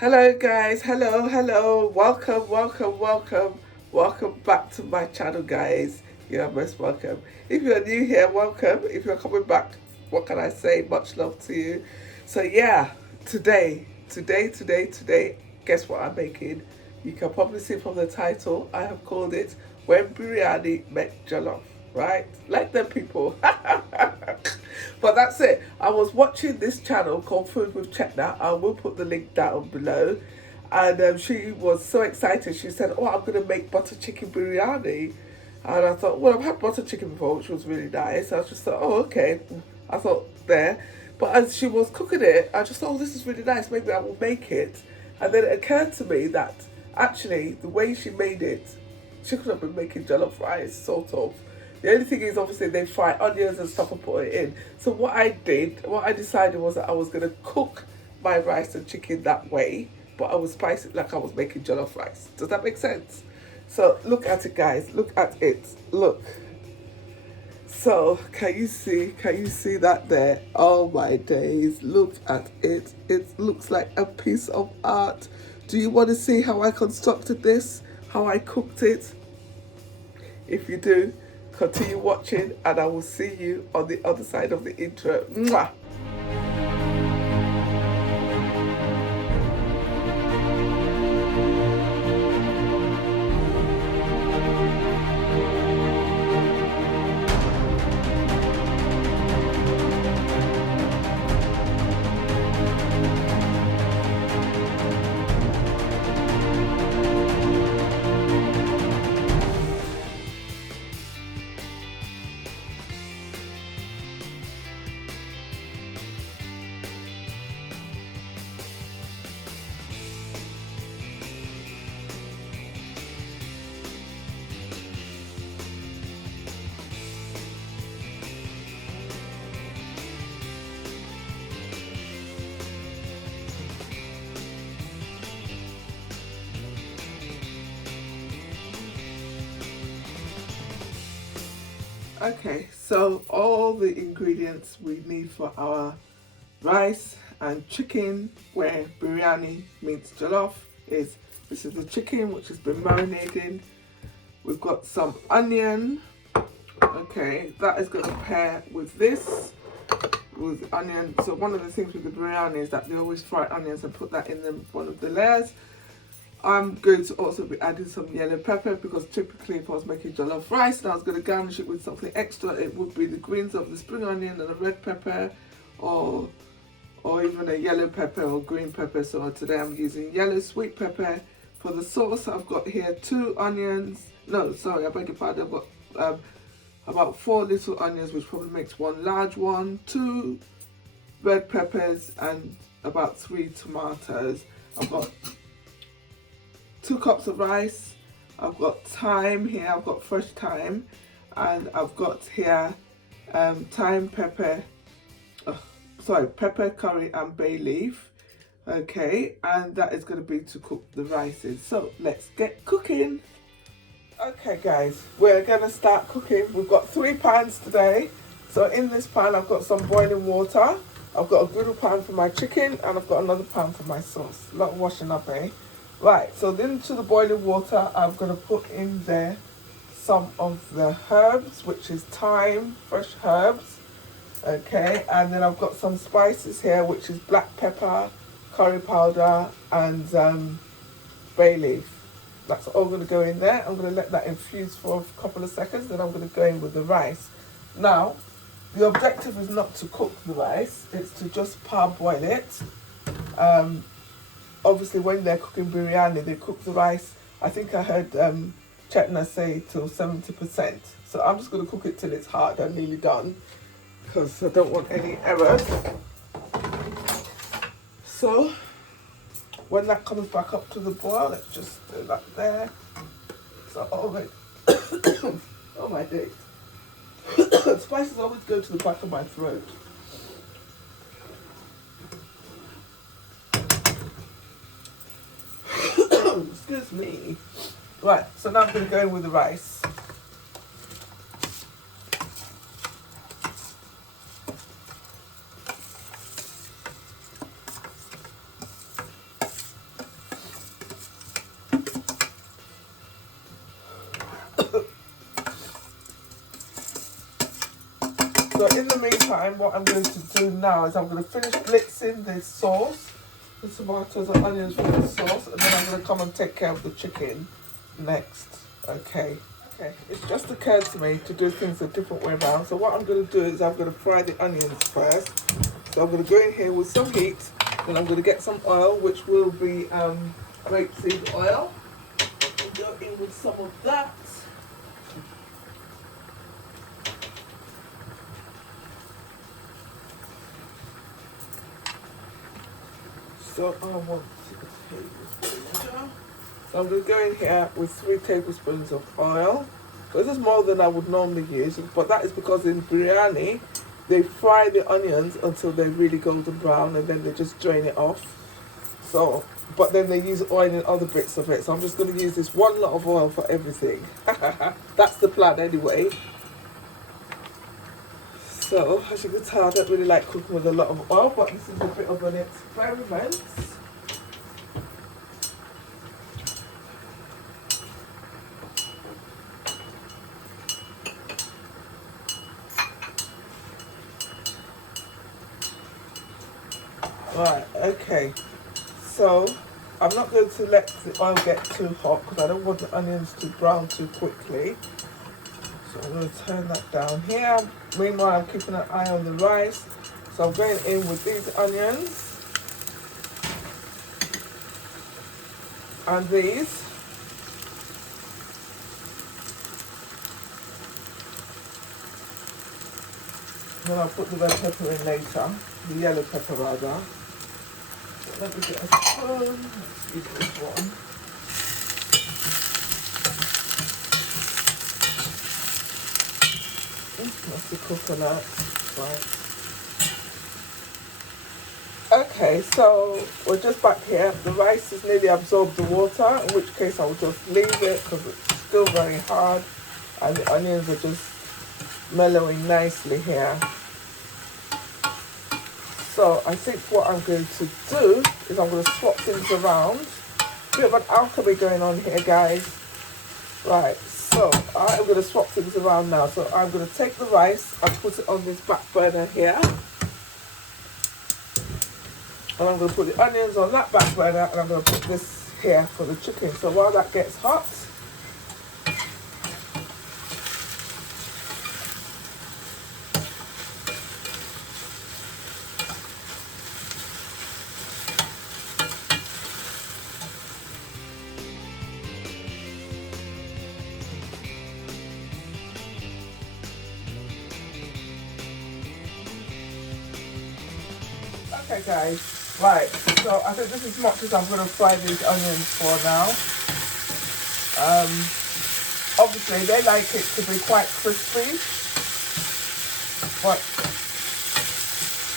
Hello guys, hello, welcome back to my channel guys. You are most welcome. If you're new here, welcome. If you're coming back, what can I say? Much love to you. So yeah, today, guess what I'm making? You can probably see from the title, I have called it When Biryani Met Jollof, right? Like them people. But that's it. I was watching this channel called Food with Chetna. I will put the link down below. And she was so excited. She said, "Oh, I'm going to make butter chicken biryani." And I thought, well, I've had butter chicken before, which was really nice. I just thought, oh, okay. I thought there. But as she was cooking it, I just thought, oh, this is really nice. Maybe I will make it. And then it occurred to me that actually the way she made it, she could have been making jollof rice, sort of. The only thing is, obviously, they fry onions and stuff and put it in. So what I decided was that I was going to cook my rice and chicken that way, but I would spice it like I was making jollof rice. Does that make sense? So look at it, guys. Look at it. Look. So can you see? Can you see that there? Oh my days! Look at it. It looks like a piece of art. Do you want to see how I constructed this? How I cooked it? If you do, continue watching, and I will see you on the other side of the intro. Mwah! Okay, so all the ingredients we need for our rice and chicken, where biryani means jollof, is this is the chicken which has been marinating. We've got some onion. Okay, that is going to pair with this, with onion. So one of the things with the biryani is that they always fry onions and put that in one of the layers. I'm going to also be adding some yellow pepper, because typically if I was making jollof rice and I was going to garnish it with something extra, it would be the greens of the spring onion and a red pepper, or even a yellow pepper or green pepper. So today I'm using yellow sweet pepper. For the sauce, I've got here 2 onions. No, sorry, I beg your pardon. I've got about 4 little onions, which probably makes 1 large one, 2 red peppers, and about 3 tomatoes. I've got 2 cups of rice. I've got thyme here. I've got fresh thyme, and I've got here thyme, pepper, pepper, curry, and bay leaf. Okay, and that is going to be to cook the rice in. So let's get cooking. Okay, guys, we're going to start cooking. We've got 3 pans today. So in this pan, I've got some boiling water. I've got a griddle pan for my chicken, and I've got another pan for my sauce. A lot of washing up, eh? Right, so into the boiling water, I'm going to put in there some of the herbs, which is thyme, fresh herbs. Okay, and then I've got some spices here, which is black pepper, curry powder, and bay leaf. That's all going to go in there. I'm going to let that infuse for a couple of seconds, then I'm going to go in with the rice. Now, the objective is not to cook the rice, it's to just parboil it. Obviously, when they're cooking biryani, they cook the rice, I think I heard Chetna say, till 70%. So I'm just going to cook it till it's hard and nearly done, because I don't want any errors. So when that comes back up to the boil, let's just do that there. So oh my days. Spices always go to the back of my throat. Excuse me. Right, so now I'm going to go in with the rice. So in the meantime, what I'm going to do now is I'm going to finish blitzing this sauce, the tomatoes and onions with the sauce, and then I'm going to come and take care of the chicken next. Okay. Okay, it's just occurred to me to do things a different way around. So what I'm going to do is I'm going to fry the onions first. So I'm going to go in here with some heat, then I'm going to get some oil, which will be rapeseed oil. Go in with some of that. So I want vinegar. So I'm going to go in here with 3 tablespoons of oil. So this is more than I would normally use, but that is because in biryani, they fry the onions until they're really golden brown and then they just drain it off. So, but then they use oil in other bits of it. So I'm just going to use this one lot of oil for everything. That's the plan anyway. So, as you can tell, I don't really like cooking with a lot of oil, but this is a bit of an experiment. Right, okay. So, I'm not going to let the oil get too hot because I don't want the onions to brown too quickly. So I'm going to turn that down here. Meanwhile, I'm keeping an eye on the rice. So I'm going in with these onions and these. Then I'll put the red pepper in later, the yellow pepper rather. So let me get a spoon. Let's use this one. That's the coconut, right. Okay, so we're just back here. The rice has nearly absorbed the water, in which case I will just leave it because it's still very hard and the onions are just mellowing nicely here. So I think what I'm going to do is I'm going to swap things around. Bit of an alchemy going on here, guys. Right, so I'm going to swap things around now. So I'm going to take the rice and put it on this back burner here. And I'm going to put the onions on that back burner and I'm going to put this here for the chicken. So while that gets hot, okay guys, right, so I think this is as much as I'm going to fry these onions for now. Obviously they like it to be quite crispy, but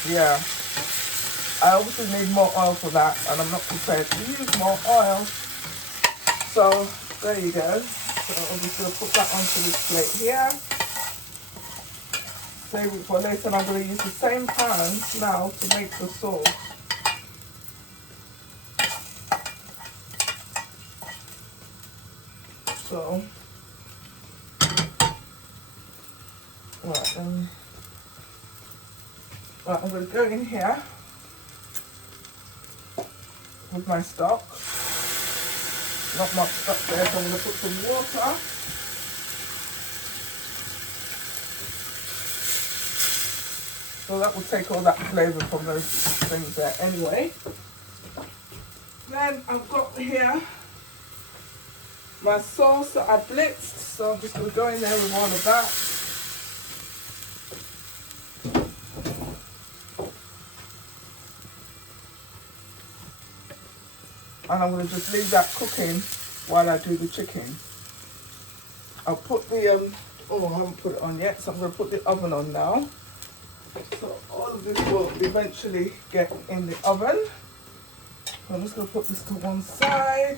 yeah, I obviously need more oil for that and I'm not prepared to use more oil. So there you go. So I'm just going to put that onto this plate here. Save it for later and I'm going to use the same pan now to make the sauce. So, right, I'm going to go in here with my stock. Not much stock there, so I'm going to put some water. So that will take all that flavour from those things there anyway. Then I've got here my sauce that I blitzed, so I'm just going to go in there with all of that. And I'm going to just leave that cooking while I do the chicken. I'll put the, oh, I haven't put it on yet, so I'm going to put the oven on now. So all of this will eventually get in the oven. So I'm just going to put this to one side.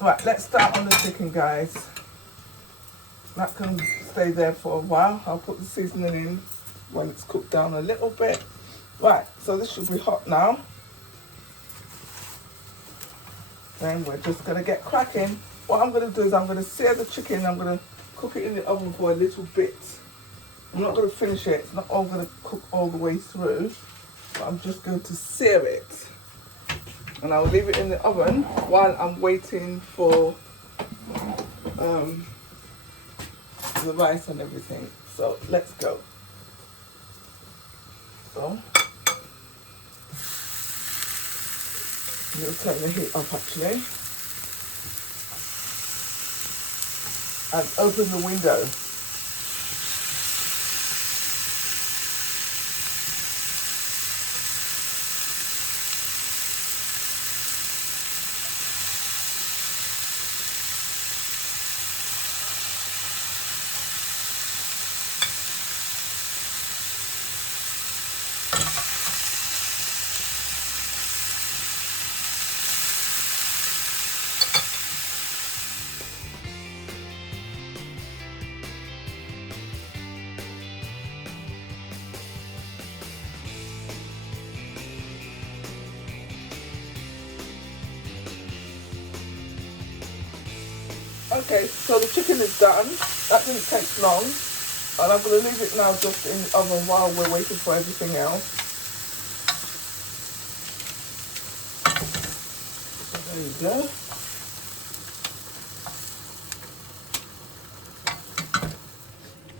Right, let's start on the chicken, guys. That can stay there for a while. I'll put the seasoning in when it's cooked down a little bit. Right, so this should be hot now. Then we're just going to get cracking. What I'm going to do is I'm going to sear the chicken. I'm going to cook it in the oven for a little bit. I'm not going to finish it. It's not all going to cook all the way through. But I'm just going to sear it. And I'll leave it in the oven while I'm waiting for the rice and everything. So let's go. So I'm going to turn the heat up actually. And open the window. Okay, so the chicken is done. That didn't take long. And I'm going to leave it now just in the oven while we're waiting for everything else. There you go.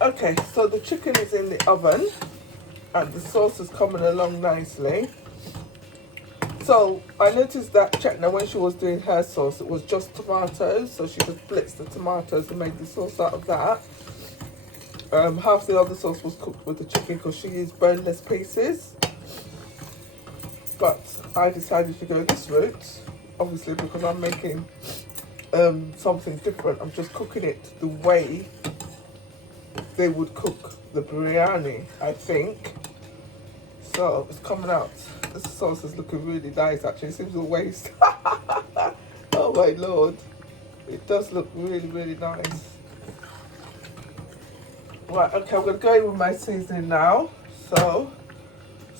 Okay, so the chicken is in the oven and the sauce is coming along nicely. So I noticed that Chetna, when she was doing her sauce, it was just tomatoes. So she just blitzed the tomatoes and made the sauce out of that. Half the other sauce was cooked with the chicken because she used boneless pieces. But I decided to go this route, obviously because I'm making something different. I'm just cooking it the way they would cook the biryani, I think. So it's coming out. This sauce is looking really nice actually. It seems a waste. Oh my lord. It does look really, really nice. Right, okay, I'm gonna go in with my seasoning now. So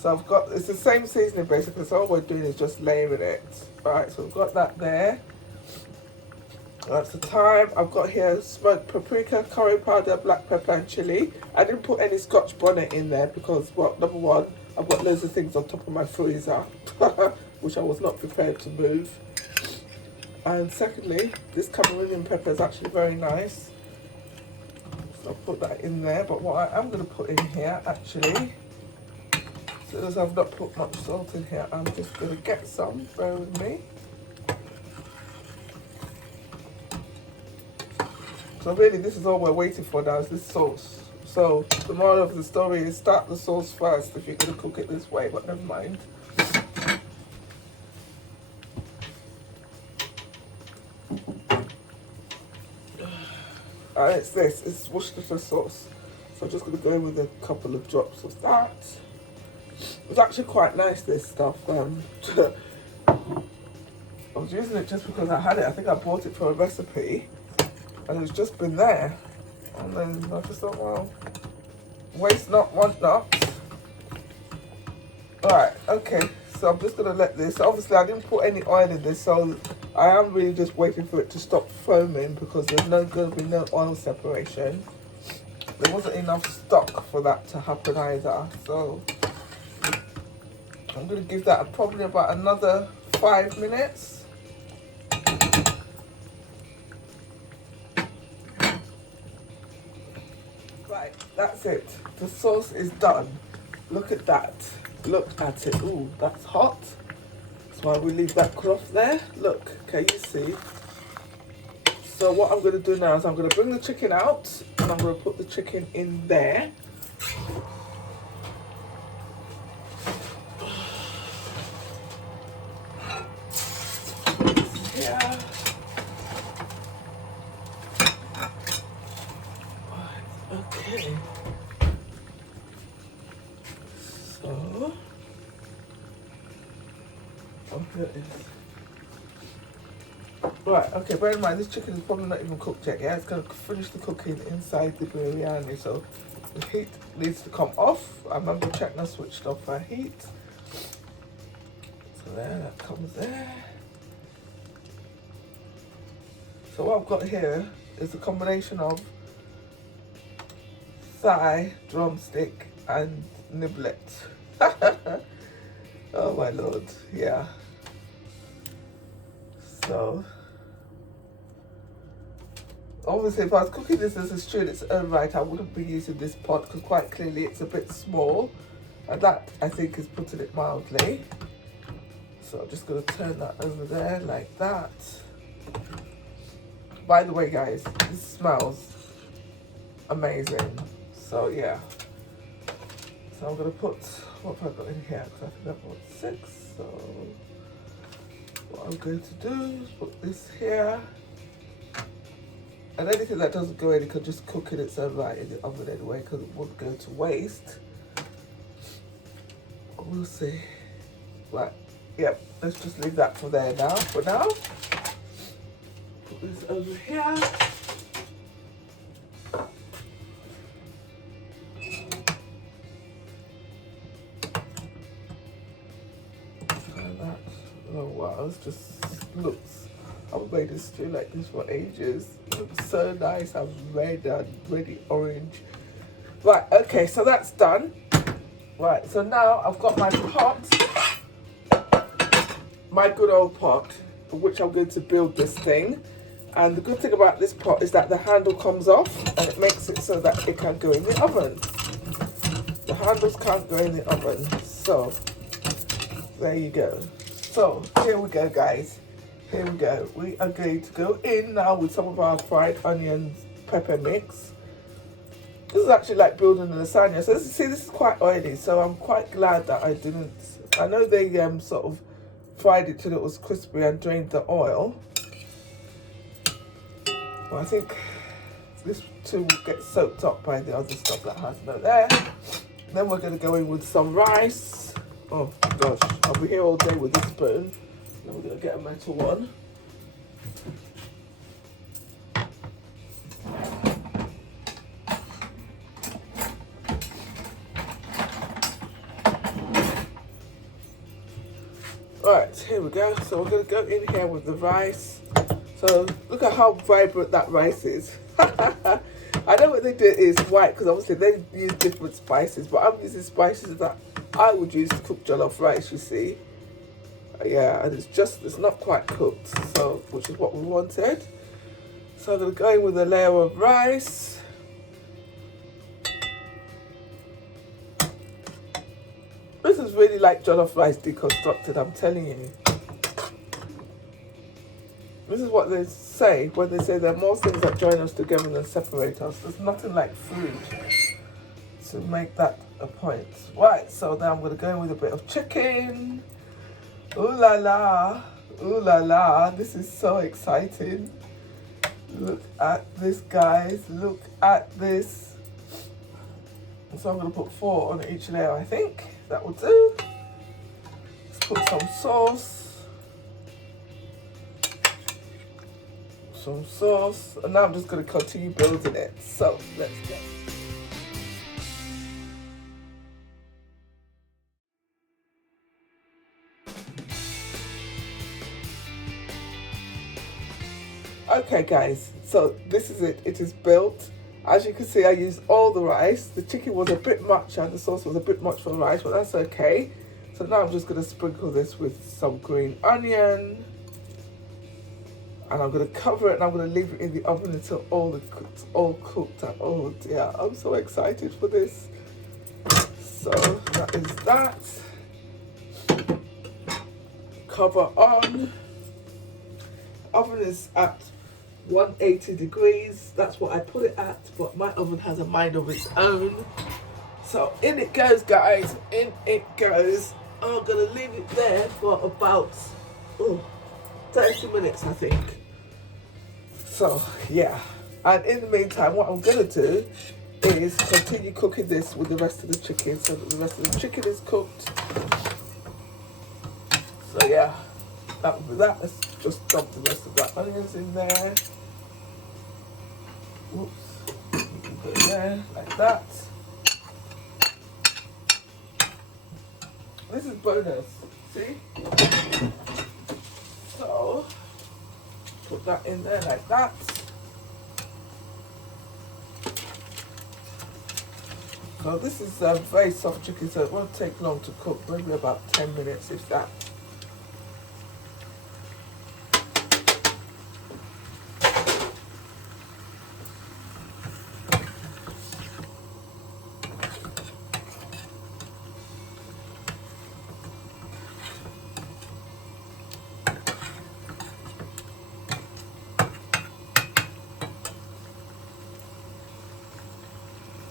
I've got, it's the same seasoning basically, so all we're doing is just layering it. Alright, so we've got that there. That's the thyme. I've got here smoked paprika, curry powder, black pepper and chilli. I didn't put any scotch bonnet in there because, well, number one, I've got loads of things on top of my freezer, which I was not prepared to move. And secondly, this Cameroonian pepper is actually very nice. So I'll put that in there. But what I am going to put in here, actually, since I've not put much salt in here, I'm just going to get some. Bear with me. So really, this is all we're waiting for now, is this sauce. So the moral of the story is start the sauce first if you're going to cook it this way, but never mind. And it's this, it's Worcester sauce. So I'm just going to go in with a couple of drops of that. It's actually quite nice, this stuff. I was using it just because I had it. I think I bought it for a recipe and it's just been there. And then I just thought, well, waste not, want not. Alright, okay, so I'm just going to let this, obviously I didn't put any oil in this, so I am really just waiting for it to stop foaming because there's going to be no oil separation. There wasn't enough stock for that to happen either, so I'm going to give that probably about another 5 minutes. Right, that's it. The sauce is done. Look at that. Look at it. Ooh, that's hot. That's why we leave that cloth there. Look, can you see? So what I'm going to do now is I'm going to bring the chicken out and I'm going to put the chicken in there. Yeah. Okay. So, here it is. Right, okay, bear in mind this chicken is probably not even cooked yet, yeah? It's going to finish the cooking inside the biryani, so the heat needs to come off. I remember Chetna switched off her heat. So there, that comes there. So what I've got here is a combination of thigh, drumstick, and niblet. Oh my lord, yeah. So, obviously, if I was cooking this as a stew in its own right, I wouldn't be using this pot because quite clearly it's a bit small, and that I think is putting it mildly. So I'm just going to turn that over there like that. By the way, guys, this smells amazing. So yeah. So I'm going to put, what have I got in here? Because I think I've got 6. So what I'm going to do is put this here. And anything that doesn't go in, it can just cook in its own right in the oven anyway, because it won't go to waste. We'll see. Right. Yep, let's just leave that for there now. For now, put this over here. And that, oh wow, it just looks. I've made a stew like this for ages. It looks so nice. I'm red and really orange. Right, okay, so that's done. Right, so now I've got my pot. My good old pot, for which I'm going to build this thing. And the good thing about this pot is that the handle comes off and it makes it so that it can go in the oven. The handles can't go in the oven. So, there you go. So, here we go, guys. Here we go. We are going to go in now with some of our fried onions pepper mix. This is actually like building a lasagna. So, see, this is quite oily. So, I'm quite glad that I didn't. I know they sort of fried it till it was crispy and drained the oil. Well, I think this too will get soaked up by the other stuff that has no there. Then we're going to go in with some rice. Oh gosh, I'll be here all day with this spoon. Then we're going to get a metal one. Right, here we go. So we're going to go in here with the rice. So look at how vibrant that rice is. I know what they do is white because obviously they use different spices, but I'm using spices that I would use to cook jollof rice, you see. Yeah, and it's not quite cooked, so which is what we wanted. So I'm going to go in with a layer of rice. This is really like jollof rice deconstructed, I'm telling you. This is what they say when they say there are more things that join us together than separate us. There's nothing like food to make that a point. Right, so now I'm going to go in with a bit of chicken. Ooh la la, ooh la la. This is so exciting. Look at this, guys. Look at this. So I'm going to put 4 on each layer, I think. That will do. Let's put some sauce. Some sauce. And now I'm just going to continue building it. So, let's go. Okay, guys. So, this is it. It is built. As you can see, I used all the rice. The chicken was a bit much and the sauce was a bit much for the rice, but that's okay. So now I'm just going to sprinkle this with some green onion. And I'm going to cover it and I'm going to leave it in the oven until all cooked. And oh dear, I'm so excited for this. So that is that. Cover on. Oven is at 180 degrees. That's what I put it at, but my oven has a mind of its own. So in it goes, guys. In it goes. I'm going to leave it there for about 30 minutes, I think. So, yeah. And in the meantime, what I'm going to do is continue cooking this with the rest of the chicken so that the rest of the chicken is cooked. So, yeah. That will be that. Let's just dump the rest of the onions in there. Whoops. Put it there, like that. This is bonus. See? So, put that in there like that. So this is very soft chicken, so it won't take long to cook, maybe about 10 minutes if that.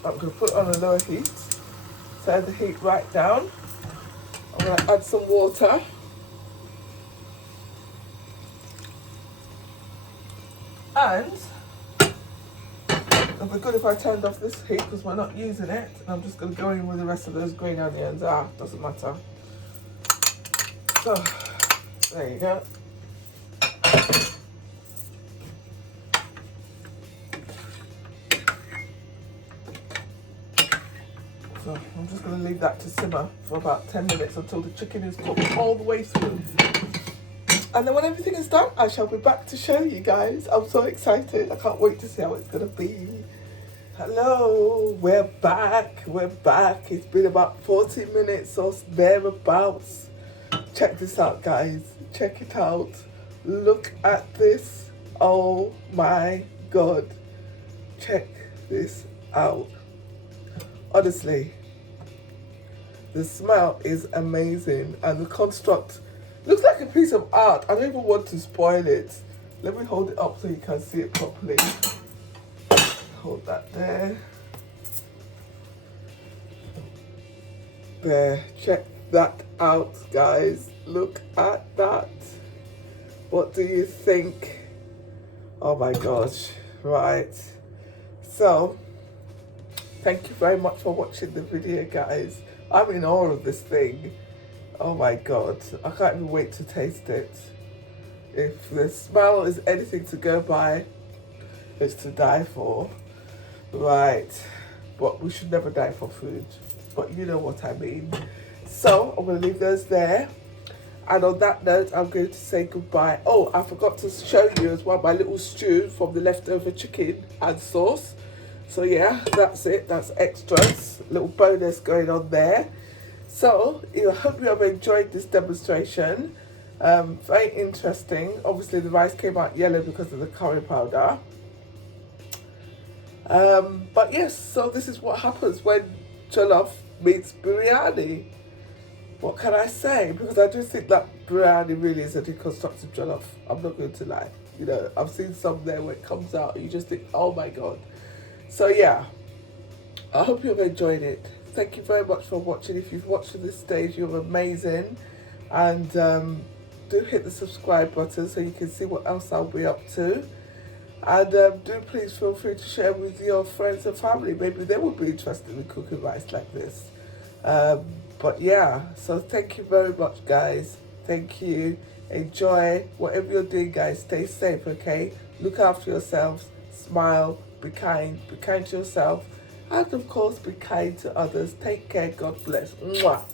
I'm going to put it on a lower heat, turn the heat right down. I'm going to add some water. And it'll be good if I turned off this heat because we're not using it. And I'm just going to go in with the rest of those green onions. Doesn't matter. So, there you go. So I'm just going to leave that to simmer for about 10 minutes until the chicken is cooked all the way through. And then when everything is done, I shall be back to show you guys. I'm so excited. I can't wait to see how it's going to be. Hello, we're back. We're back. It's been about 40 minutes or thereabouts. Check this out, guys. Check it out. Look at this. Oh my God. Check this out. Honestly, the smell is amazing and the construct looks like a piece of art. I don't even want to spoil it. Let me hold it up so you can see it properly. Hold that there. There. Check that out, guys. Look at that. What do you think? Oh my gosh. Right. So, thank you very much for watching the video, guys. I'm in awe of this thing. Oh my God, I can't even wait to taste it. If the smell is anything to go by, it's to die for. Right, but we should never die for food. But you know what I mean. So, I'm going to leave those there. And on that note, I'm going to say goodbye. Oh, I forgot to show you as well my little stew from the leftover chicken and sauce. So yeah, that's it. That's extras. Little bonus going on there. So, I hope you have enjoyed this demonstration. Very interesting. Obviously, the rice came out yellow because of the curry powder. But yes, so this is what happens when jollof meets biryani. What can I say? Because I do think that biryani really is a deconstructed jollof. I'm not going to lie. You know, I've seen some there where it comes out and you just think, oh my God. So yeah, I hope you've enjoyed it. Thank you very much for watching. If you've watched to this stage, you're amazing. And do hit the subscribe button so you can see what else I'll be up to. And do please feel free to share with your friends and family. Maybe they would be interested in cooking rice like this. But yeah, so thank you very much, guys. Thank you. Enjoy whatever you're doing, guys. Stay safe, okay? Look after yourselves. Smile. Be kind to yourself, and of course be kind to others. Take care. God bless. Mwah.